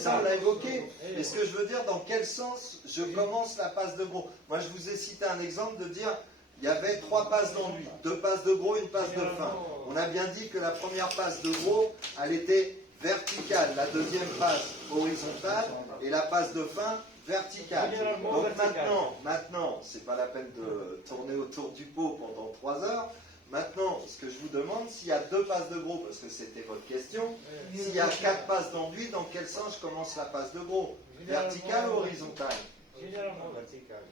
ça, on l'a évoqué. Mais ce que je veux dire, dans quel sens je commence la passe de gros? Moi, je vous ai cité un exemple de dire, il y avait 3 passes d'enduit, 2 passes de gros, une passe de fin. On a bien dit que la première passe de gros, elle était verticale, la deuxième passe horizontale, et la passe de fin verticale. Donc maintenant, c'est pas la peine de tourner autour du pot pendant 3 heures. Maintenant, ce que je vous demande, s'il y a 2 passes de gros, parce que c'était votre question, s'il y a 4 passes d'enduit, dans quel sens je commence la passe de gros? Verticale ou horizontale? Généralement verticale.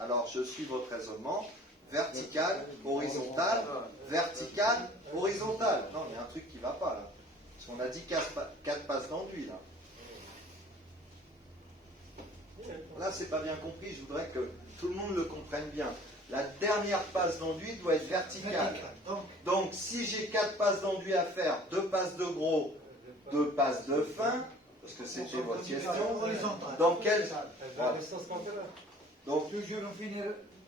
Alors, je suis votre raisonnement. Verticale, horizontale, verticale, horizontale. Non, il y a un truc qui ne va pas là. Parce qu'on a dit 4 passes d'enduit là. Là, c'est pas bien compris. Je voudrais que tout le monde le comprenne bien. La dernière passe d'enduit doit être verticale. Donc, si j'ai 4 passes d'enduit à faire, 2 passes de gros, 2 passes de fin, parce que c'était votre question, dans quel... Voilà. Donc, toujours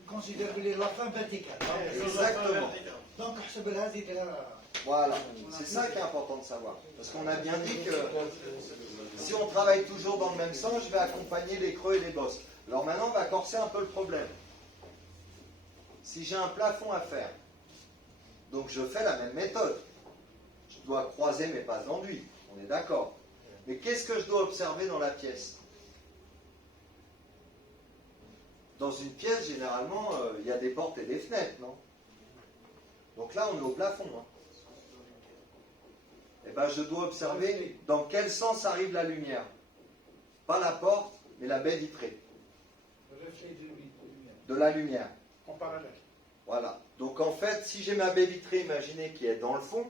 considérer la fin verticale. Exactement. Donc, voilà. C'est ça qui est important de savoir. Parce qu'on a bien dit que si on travaille toujours dans le même sens, je vais accompagner les creux et les bosses. Alors maintenant, on va corser un peu le problème. Si j'ai un plafond à faire, donc je fais la même méthode. Je dois croiser mes passes d'enduit. On est d'accord. Mais qu'est-ce que je dois observer dans la pièce? Dans une pièce, généralement, il y a des portes et des fenêtres, non? Donc là, on est au plafond. Hein. Eh bien, je dois observer dans quel sens arrive la lumière. Pas la porte, mais la baie vitrée. De la lumière. En parallèle. Voilà. Donc en fait, si j'ai ma baie vitrée, imaginez, qui est dans le fond,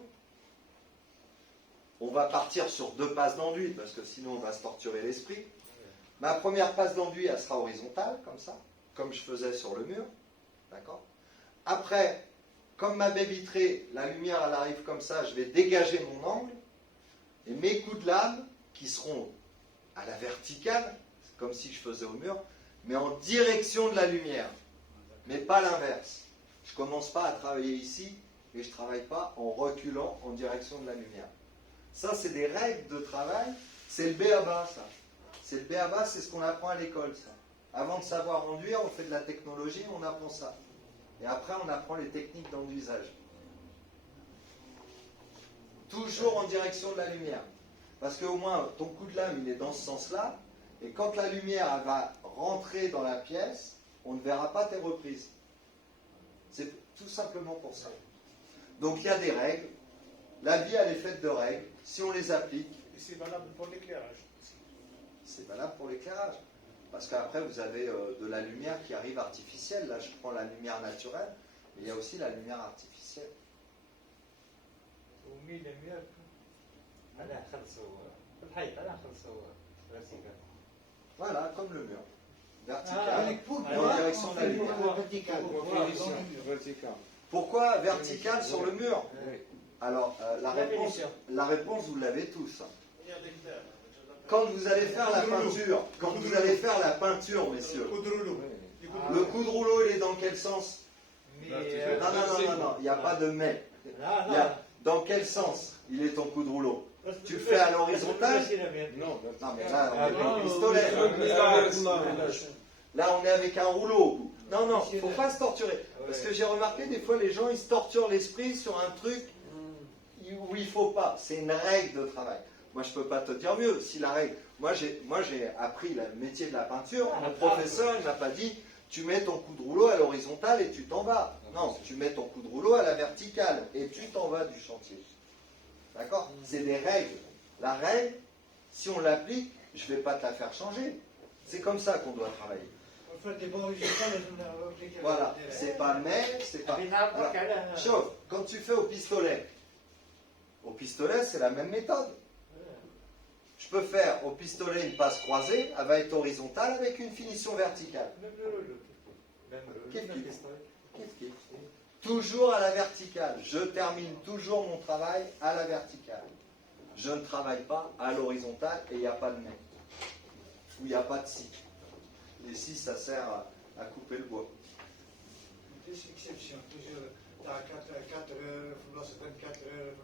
on va partir sur 2 passes d'enduit, parce que sinon on va se torturer l'esprit. Ma première passe d'enduit, elle sera horizontale, comme ça, comme je faisais sur le mur. D'accord? Après, comme ma baie vitrée, la lumière, elle arrive comme ça, je vais dégager mon angle, et mes coups de lame, qui seront à la verticale, comme si je faisais au mur, mais en direction de la lumière, mais pas l'inverse. Je ne commence pas à travailler ici, et je ne travaille pas en reculant en direction de la lumière. Ça, c'est des règles de travail, c'est le b.a.-ba, ça. C'est le b.a.-ba, c'est ce qu'on apprend à l'école, ça. Avant de savoir enduire, on fait de la technologie, on apprend ça. Et après, on apprend les techniques d'enduisage. Toujours en direction de la lumière. Parce qu'au moins, ton coup de lame, il est dans ce sens-là, et quand la lumière elle va rentrer dans la pièce, on ne verra pas tes reprises. C'est tout simplement pour ça. Donc il y a des règles. La vie, elle est faite de règles. Si on les applique... Et c'est valable pour l'éclairage. C'est valable pour l'éclairage. Parce qu'après, vous avez de la lumière qui arrive artificielle. Là, je prends la lumière naturelle, mais il y a aussi la lumière artificielle. Voilà, comme le mur. Vertical, et en direction de la lumière. Pourquoi vertical sur le mur? Alors, la réponse, vous l'avez tous. Quand vous allez faire la peinture, messieurs, le coup de rouleau, il est dans quel sens? Non, il n'y a pas de mais. Dans quel sens il est ton coup de rouleau? Tu le fais à l'horizontale? Non, mais là, on est avec un pistolet. Là, on est avec un rouleau. Non, il ne faut pas se torturer. Parce que j'ai remarqué, des fois, les gens, ils se torturent l'esprit sur un truc où il ne faut pas. C'est une règle de travail. Moi, je ne peux pas te dire mieux. Si la règle... Moi, j'ai appris le métier de la peinture. Mon professeur, il ne m'a pas dit, tu mets ton coup de rouleau à l'horizontale et tu t'en vas. Non, tu mets ton coup de rouleau à la verticale et tu t'en vas du chantier. D'accord? C'est des règles. La règle, si on l'applique, je ne vais pas te la faire changer. C'est comme ça qu'on doit travailler. Voilà, c'est pas mais, c'est pas... Alors, chauffe, quand tu fais au pistolet, c'est la même méthode. Je peux faire au pistolet une passe croisée, elle va être horizontale avec une finition verticale. Kiff. Toujours à la verticale. Je termine toujours mon travail à la verticale. Je ne travaille pas à l'horizontale et il n'y a pas de mais. Ou il n'y a pas de si. Les si, ça sert à couper le bois. Des exceptions, toujours. T'as 4 heures, 24 heures,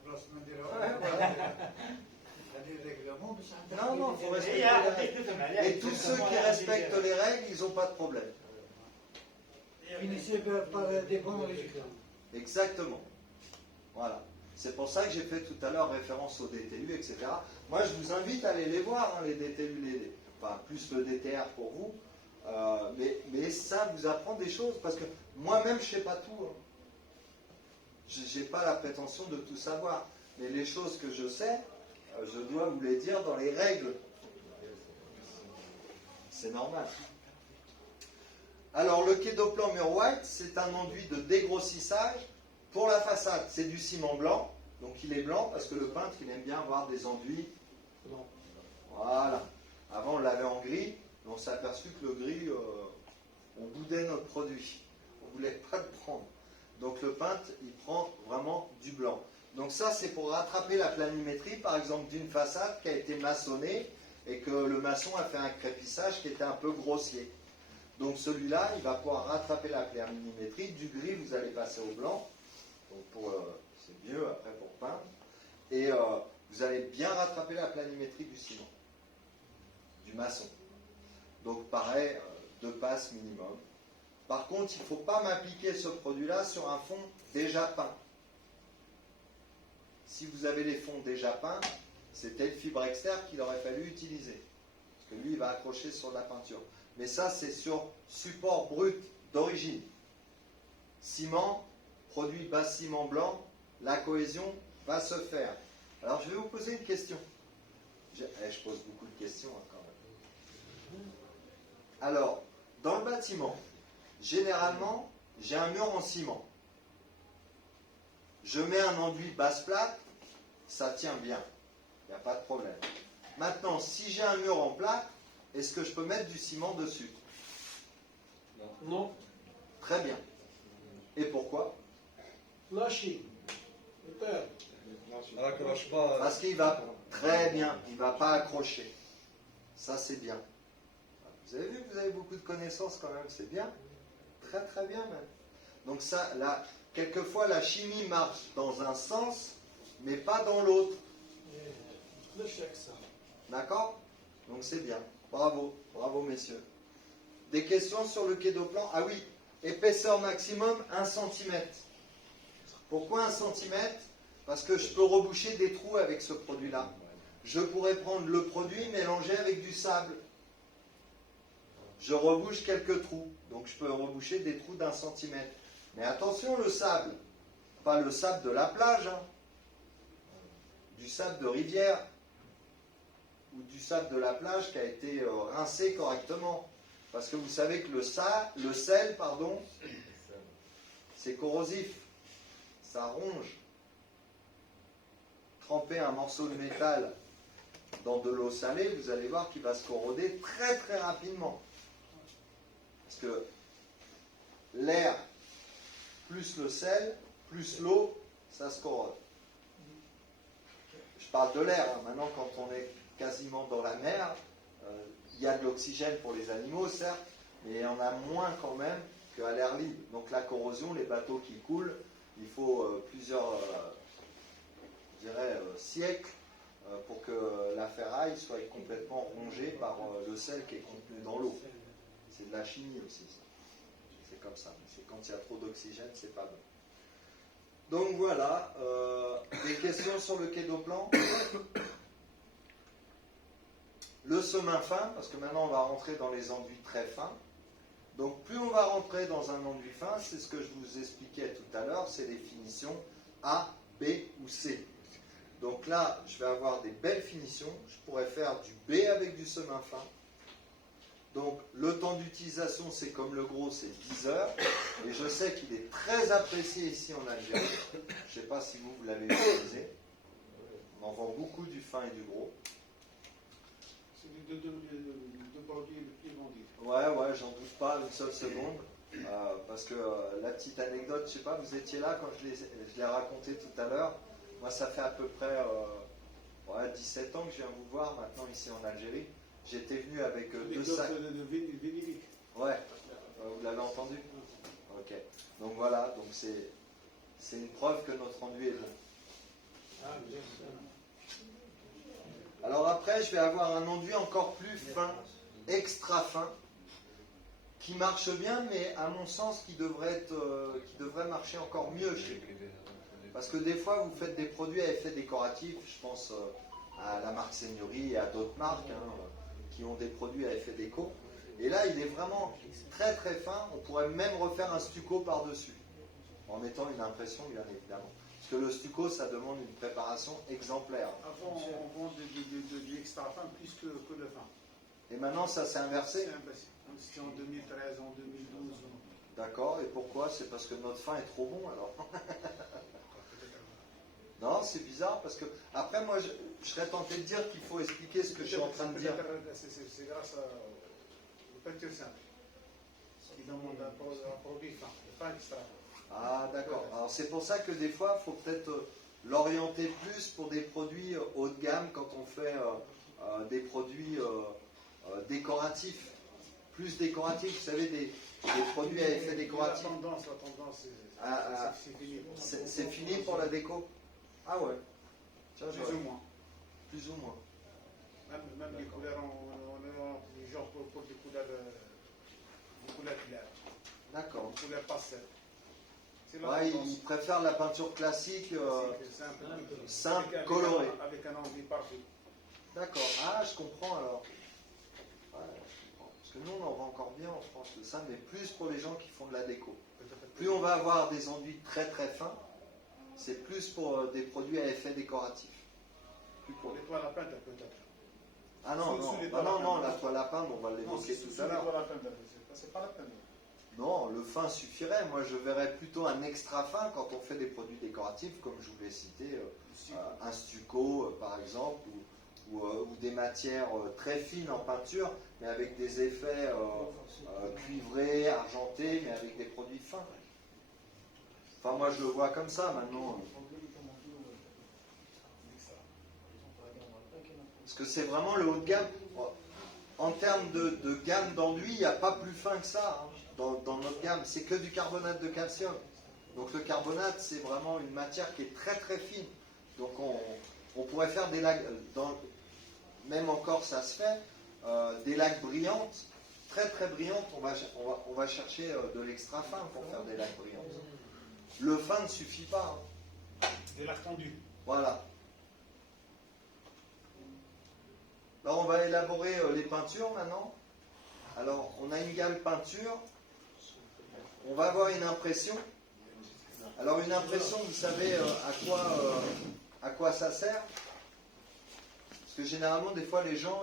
هذه الريغلومون باش Non, non, il faut respecter هي les بدك règles. تفهم عليها. Et tous ceux qui respectent les règles, ils n'ont pas de problème. initié par des bons résultats. Exactement. Voilà. C'est pour ça que j'ai fait tout à l'heure référence aux DTU, etc. Moi, je vous invite à aller les voir, hein, les DTU, enfin, plus le DTR pour vous. Mais ça vous apprend des choses, parce que moi-même, je ne sais pas tout. Hein. Je n'ai pas la prétention de tout savoir. Mais les choses que je sais, je dois vous les dire dans les règles. C'est normal. Alors, le Quai-Doplan mur white, c'est un enduit de dégrossissage pour la façade. C'est du ciment blanc, donc il est blanc parce que le peintre, il aime bien avoir des enduits. Voilà. Avant, on l'avait en gris, mais on s'est aperçu que le gris, on boudait notre produit. On ne voulait pas le prendre. Donc, le peintre, il prend vraiment du blanc. Donc ça, c'est pour rattraper la planimétrie, par exemple, d'une façade qui a été maçonnée et que le maçon a fait un crépissage qui était un peu grossier. Donc celui-là, il va pouvoir rattraper la planimétrie. Du gris, vous allez passer au blanc. Donc c'est mieux après pour peindre. Et vous allez bien rattraper la planimétrie du ciment, du maçon. Donc pareil, 2 passes minimum. Par contre, il ne faut pas m'appliquer ce produit-là sur un fond déjà peint. Si vous avez les fonds déjà peints, c'était le fibre externe qu'il aurait fallu utiliser. Parce que lui, il va accrocher sur de la peinture. Mais ça, c'est sur support brut d'origine. Ciment, produit bas ciment blanc, la cohésion va se faire. Alors, je vais vous poser une question. Je pose beaucoup de questions hein, quand même. Alors, dans le bâtiment, généralement, j'ai un mur en ciment. Je mets un enduit basse plate, ça tient bien. Il n'y a pas de problème. Maintenant, si j'ai un mur en plate, est-ce que je peux mettre du ciment dessus? Non. Très bien. Et pourquoi? Lâchez. Le père. Accroche pas. Parce qu'il va très bien, il ne va pas accrocher. Ça, c'est bien. Vous avez vu que vous avez beaucoup de connaissances quand même, c'est bien. Très très bien même. Donc ça, là, quelquefois la chimie marche dans un sens, mais pas dans l'autre. Le chèque, ça. D'accord? Donc c'est bien. Bravo, bravo messieurs. Des questions sur le Quai-Doplan? Ah oui, épaisseur maximum 1 cm. Pourquoi 1 cm? Parce que je peux reboucher des trous avec ce produit-là. Je pourrais prendre le produit, mélanger avec du sable. Je rebouche quelques trous. Donc je peux reboucher des trous d'1 cm. Mais attention, le sable. Pas le sable de la plage. Hein. Du sable de rivière. Ou du sable de la plage qui a été rincé correctement. Parce que vous savez que le sel, c'est corrosif. Ça ronge. Tremper un morceau de métal dans de l'eau salée, vous allez voir qu'il va se corroder très très rapidement. Parce que l'air plus le sel, plus l'eau, ça se corrode. Je parle de l'air. Hein. Maintenant, quand on est quasiment dans la mer, il y a de l'oxygène pour les animaux, certes, mais il y en a moins quand même qu'à l'air libre. Donc la corrosion, les bateaux qui coulent, il faut plusieurs siècles pour que la ferraille soit complètement rongée par le sel qui est contenu dans l'eau. C'est de la chimie aussi, ça. C'est comme ça. C'est quand il y a trop d'oxygène, c'est pas bon. Donc voilà, des questions sur le Quai-Doplan? Le semin fin, parce que maintenant on va rentrer dans les enduits très fins. Donc plus on va rentrer dans un enduit fin, c'est ce que je vous expliquais tout à l'heure, c'est les finitions A, B ou C. Donc là, je vais avoir des belles finitions. Je pourrais faire du B avec du semin fin. Donc le temps d'utilisation, c'est comme le gros, c'est 10 heures. Et je sais qu'il est très apprécié ici en Algérie. Je ne sais pas si vous l'avez utilisé. On en vend beaucoup du fin et du gros. C'est les deux produits les plus vendus. Ouais, j'en doute pas une seule seconde. Parce que la petite anecdote, je sais pas, vous étiez là quand je l'ai raconté tout à l'heure. Moi, ça fait à peu près 17 ans que je viens vous voir maintenant ici en Algérie. J'étais venu avec 2 sacs. De vinilique. Ouais, vous l'avez entendu? Ok. Donc voilà, donc c'est une preuve que notre enduit est bon. Ah, bien Alors après, je vais avoir un enduit encore plus fin, extra fin, qui marche bien, mais à mon sens, qui devrait marcher encore mieux chez vous. Parce que des fois, vous faites des produits à effet décoratif, je pense à la marque Seigneurie et à d'autres marques qui ont des produits à effet déco. Et là, il est vraiment très très fin, on pourrait même refaire un stucco par-dessus, en mettant une impression, bien évidemment. Parce que le stucco, ça demande une préparation exemplaire. Avant, on vend de l'extra fin plus que le fin. Et maintenant, ça s'est inversé. C'est impossible. C'était en 2013, en 2012. D'accord, et pourquoi? C'est parce que notre fin est trop bon alors. Non, c'est bizarre parce que après moi je serais tenté de dire qu'il faut expliquer ce que je suis en train de dire. C'est grâce au peinture simple qui demande un produit fin, pas extra. Ah d'accord, alors c'est pour ça que des fois il faut peut-être l'orienter plus pour des produits haut de gamme quand on fait des produits décoratifs. Plus décoratifs, vous savez, des produits à effet décoratif. La tendance, c'est fini. C'est fini pour la déco? Ah ouais. Tiens, Plus ou moins. Plus ou moins. Même les couleurs, on est du genre pour des couleurs claires. D'accord. Des couleurs pastel. Ouais, ils préfèrent la peinture classique, simple, colorée. Avec un enduit parfait. D'accord. Ah, je comprends alors. Ouais, je comprends. Parce que nous, on en vend encore bien en France de ça, mais plus pour les gens qui font de la déco. Plus on va avoir des enduits très très fins, c'est plus pour des produits à effet décoratif. Plus pour... Les toiles à peindre, peut-être. Ah non, la toile à peindre, on va l'évoquer tout à l'heure. C'est pas la peine. Non, le fin suffirait. Moi, je verrais plutôt un extra fin quand on fait des produits décoratifs, comme je vous l'ai cité, un stucco, par exemple, ou des matières très fines en peinture, mais avec des effets cuivrés, argentés, mais avec des produits fins. Enfin, moi, je le vois comme ça, maintenant. Parce que c'est vraiment le haut de gamme. En termes de gamme d'enduit, il n'y a pas plus fin que ça dans notre gamme. C'est que du carbonate de calcium. Donc le carbonate, c'est vraiment une matière qui est très très fine. Donc on pourrait faire des laques, même encore ça se fait, des laques brillantes, très très brillantes. On va chercher de l'extra fin pour faire des laques brillantes. Le fin ne suffit pas. Des lacs tendus. Voilà. Là, on va élaborer les peintures maintenant. Alors, on a une gamme peinture. On va avoir une impression. Alors, une impression, vous savez à quoi ça sert? Parce que généralement, des fois, les gens,